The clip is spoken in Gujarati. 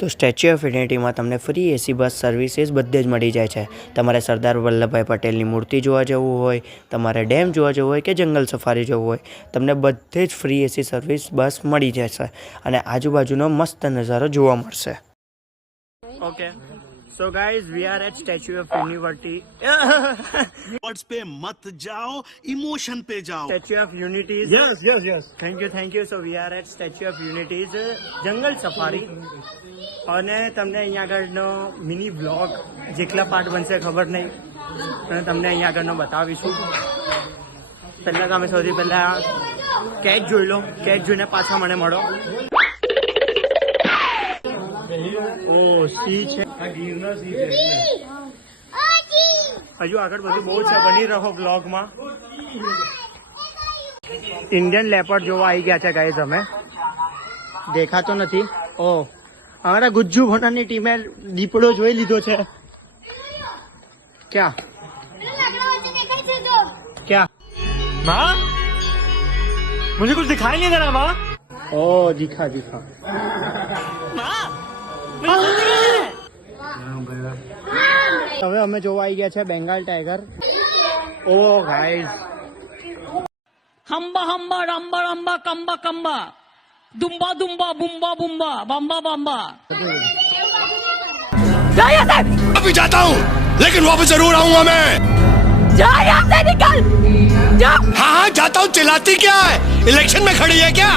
તો સ્ટેચ્યુ ઓફ યુનિટીમાં તમને ફ્રી એસી બસ સર્વિસીસ બધે જ મળી જાય છે. તમારે સરદાર વલ્લભભાઈ પટેલની મૂર્તિ જોવા જવું હોય, તમારે ડેમ જોવા જવું હોય કે જંગલ સફારી જવું હોય, તમને બધે જ ફ્રી એસી સર્વિસ બસ મળી જશે અને આજુબાજુનો મસ્ત નજારો જોવા મળશે. Okay, so guys we are at Statue of Unity. Words पे मत जाओ, इमोशन पे जाओ. Statue of Unity. yes. Thank you. So we are at Statue of Unity jungle safari અને તમને અહીંયા આગળનો મિની બ્લોગ જેટલા પાર્ટ બનશે ખબર નહીં અને તમને અહીંયા આગળનો બતાવીશું. પહેલાં તમે સૌથી પહેલાં કેચ જોઈ લો, કેચ જોઈને પાછા મને મળો. ઓ સી છે, હજુ આગળ બધું બહુ છે, બની રહો બ્લોગમાં. ઇન્ડિયન લેપર્ડ જોવા આવી ગયા છે ગાઈઝ અમે. દેખાતો નથી. ઓ અમારા ગુજ્જુ ભોનાની ટીમે દીપડો જોઈ લીધો છે. ક્યાં ક્યાં? माँ मुझे कुछ दिखाई नहीं दे रहा माँ. ઓ દીખા. હવે અમે જોવા આવી ગયા છે બેંગાલ ટાઈગર. ઓ ગાઈઝ, हम्बा हम्बा रम्बा रम्बा कम्बा कम्बा दुम्बा दुम्बा बुम्बा बुम्बा बम्बा बम्बा. अभी जाता हूँ लेकिन वापस जरूर आऊंगा मैं. निकल हाँ जाता हूँ. चिल्लाती क्या है? इलेक्शन में खड़ी है क्या?